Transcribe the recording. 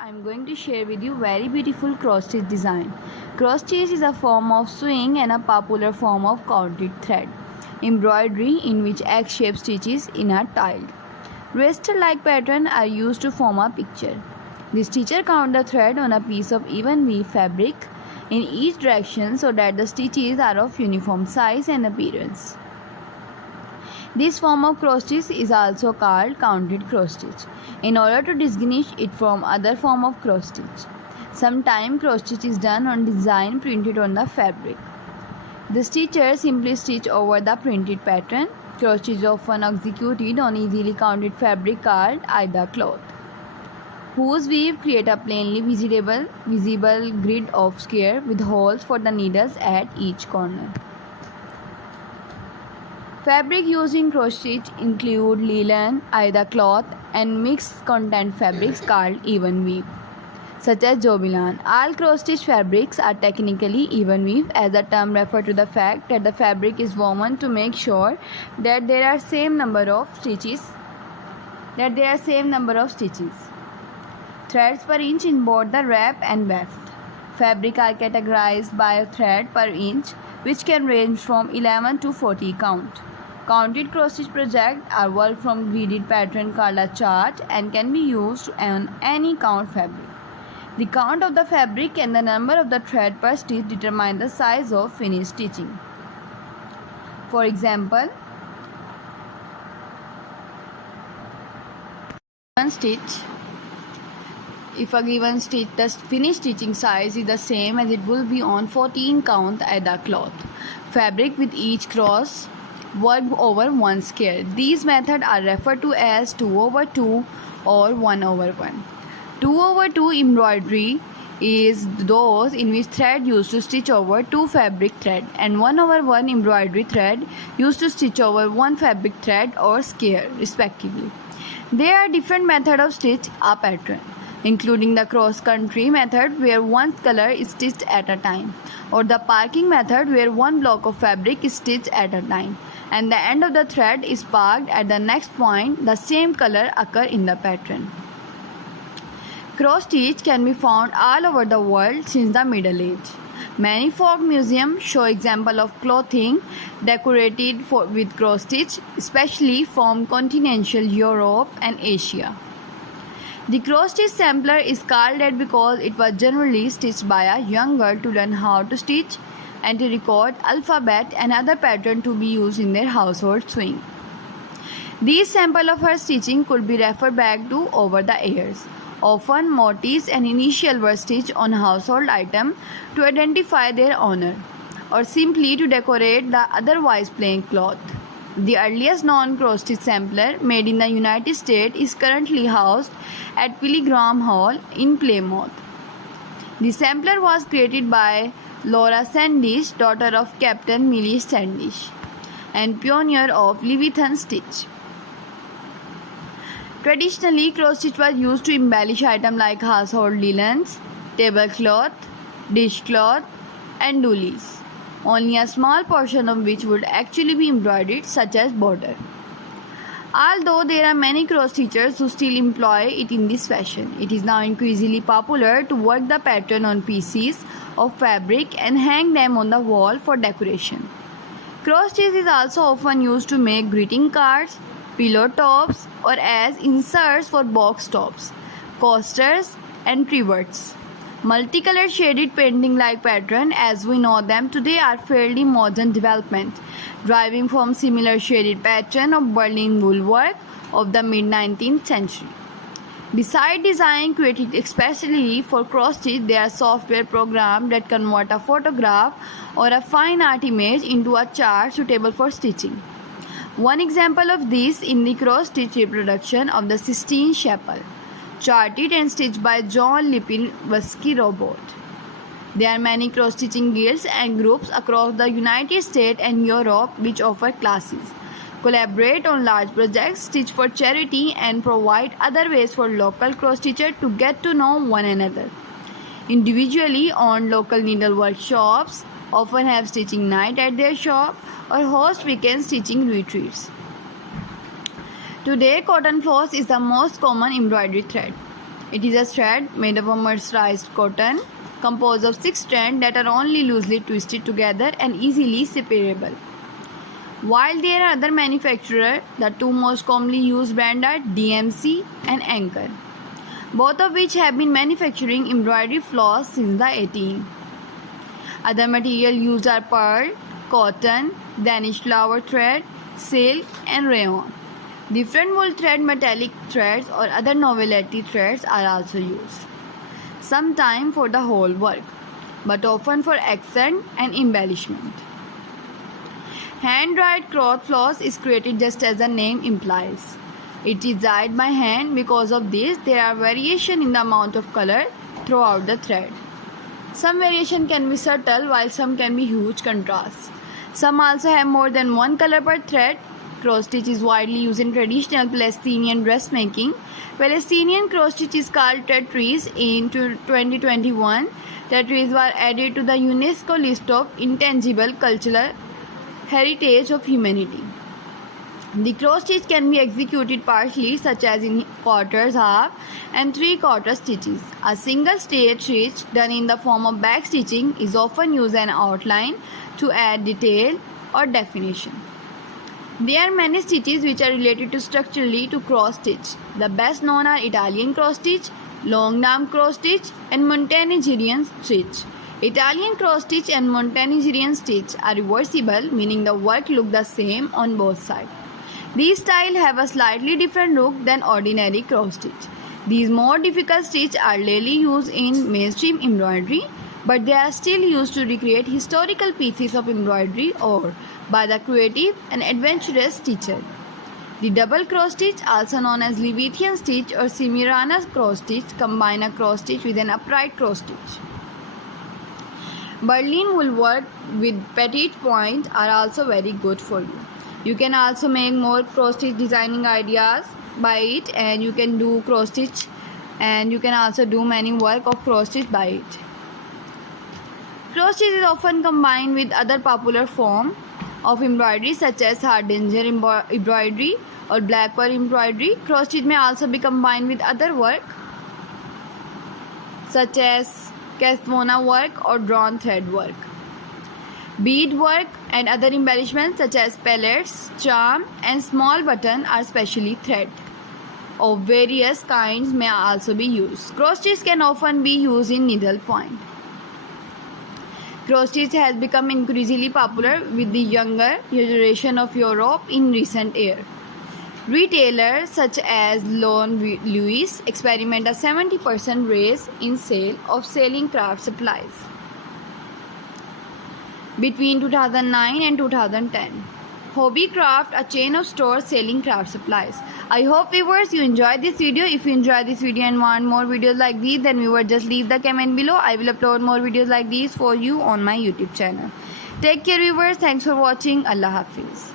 I'm going to share with you very beautiful cross stitch design. Cross stitch is a form of sewing and a popular form of counted thread embroidery in which egg-shaped stitches in are tiled. Raster-like patterns are used to form a picture. The stitcher count the thread on a piece of even weave fabric in each direction so that the stitches are of uniform size and appearance. This form of cross stitch is also called counted cross stitch in order to distinguish it from other form of cross stitch. Sometimes cross stitch is done on design printed on the fabric. The stitcher simply stitch over the printed pattern. Cross stitch is often executed on easily counted fabric called aida cloth, whose weave create a plainly visible grid of square with holes for the needles at each corner. Fabric used in cross stitch include linen, aida cloth, and mixed content fabrics called even weave, such as jobilan. All cross stitch fabrics are technically even weave, as the term refers to the fact that the fabric is woven to make sure that there are same number of stitches. Threads per inch in both the wrap and weft. Fabric are categorized by a thread per inch, which can range from 11 to 40 count. Counted cross stitch projects are worked from gridded pattern called a chart and can be used on any count fabric. The count of the fabric and the number of the thread per stitch determine the size of finished stitching. For example, if a given stitch, the finished stitching size is the same as it will be on 14 count aida cloth fabric with each cross worked over one square. These methods are referred to as 2/2 or 1/1. 2/2 embroidery is those in which thread used to stitch over two fabric thread, and 1/1 embroidery thread used to stitch over one fabric thread or square respectively. There are different methods of stitch a pattern, including the cross-country method where one color is stitched at a time, or the parking method where one block of fabric is stitched at a time, and the end of the thread is parked at the next point the same color occur in the pattern. Cross stitch can be found all over the world since the Middle Age. Many folk museums show examples of clothing decorated with cross stitch, especially from continental Europe and Asia. The cross stitch sampler is called that because it was generally stitched by a young girl to learn how to stitch and to record alphabet and other patterns to be used in their household sewing. These samples of her stitching could be referred back to over the years. Often motifs and initials were stitched on household items to identify their owner, or simply to decorate the otherwise plain cloth. The earliest known cross stitch sampler made in the United States is currently housed at Pilgrim Hall in Plymouth. The sampler was created by Laura Sandish, daughter of Captain Millie Sandish, and pioneer of Leviathan stitch. Traditionally, cross stitch was used to embellish items like household linens, tablecloth, dishcloth, and doilies, only a small portion of which would actually be embroidered, such as border. Although there are many cross stitchers who still employ it in this fashion, it is now increasingly popular to work the pattern on pieces of fabric and hang them on the wall for decoration. Cross stitch is also often used to make greeting cards, pillow tops, or as inserts for box tops, coasters, and trivets. Multicolored shaded painting-like patterns, as we know them today, are fairly modern development, deriving from similar shaded pattern of Berlin wool work of the mid-19th century. Besides design created especially for cross stitch, there are software programs that convert a photograph or a fine art image into a chart suitable for stitching. One example of this in the cross stitch reproduction of the Sistine Chapel, charted and stitched by John Lipinski Robot. There are many cross stitching guilds and groups across the United States and Europe which offer classes, collaborate on large projects, stitch for charity, and provide other ways for local cross stitchers to get to know one another. Individually owned local needlework shops often have stitching night at their shop or host weekend stitching retreats. Today, cotton floss is the most common embroidery thread. It is a thread made of a mercerized cotton composed of 6 strands that are only loosely twisted together and easily separable. While there are other manufacturers, the two most commonly used brands are DMC and Anchor, both of which have been manufacturing embroidery floss since the 18th. Other material used are pearl, cotton, Danish flower thread, silk, and rayon. Different wool thread, metallic threads, or other novelty threads are also used, sometimes for the whole work, but often for accent and embellishment. Hand-dyed cloth floss is created just as the name implies. It is dyed by hand. Because of this, there are variations in the amount of color throughout the thread. Some variation can be subtle, while some can be huge contrasts. Some also have more than one color per thread. Cross stitch is widely used in traditional Palestinian dressmaking. Palestinian cross stitch is called Tetris. In 2021, Tetris were added to the UNESCO list of intangible cultural heritage of humanity. The cross stitch can be executed partially, such as in quarters, half, and 3/4 stitches. A single straight stitch done in the form of back stitching is often used as an outline to add detail or definition. There are many stitches which are related to structurally to cross stitch. The best known are Italian cross stitch, long arm cross stitch, and Montenegrin stitch. Italian cross stitch and Montenegrin stitch are reversible, meaning the work looks the same on both sides. These styles have a slightly different look than ordinary cross stitch. These more difficult stitches are rarely used in mainstream embroidery, but they are still used to recreate historical pieces of embroidery or by the creative and adventurous stitcher. The double cross stitch, also known as Levitian stitch or Semiramis cross stitch, combine a cross stitch with an upright cross stitch. Berlin wool work with petite point are also very good for you. You can also make more cross stitch designing ideas by it, and you can do cross stitch, and you can also do many work of cross stitch by it. Cross stitch is often combined with other popular form of embroidery such as hardanger embroidery or black pearl embroidery. Cross stitch may also be combined with other work such as Cathvona work or drawn thread work. Bead work and other embellishments such as pellets, charm, and small button are specially thread of various kinds may also be used. Cross stitch can often be used in needle point. Cross stitch has become increasingly popular with the younger generation of Europe in recent years. Retailers such as Lone Louis experiment a 70% raise in sale of selling craft supplies between 2009 and 2010. Hobbycraft, a chain of stores selling craft supplies. I hope viewers you enjoyed this video. If you enjoyed this video and want more videos like these, then viewers just leave the comment below. I will upload more videos like these for you on my YouTube channel. Take care viewers. Thanks for watching. Allah Hafiz.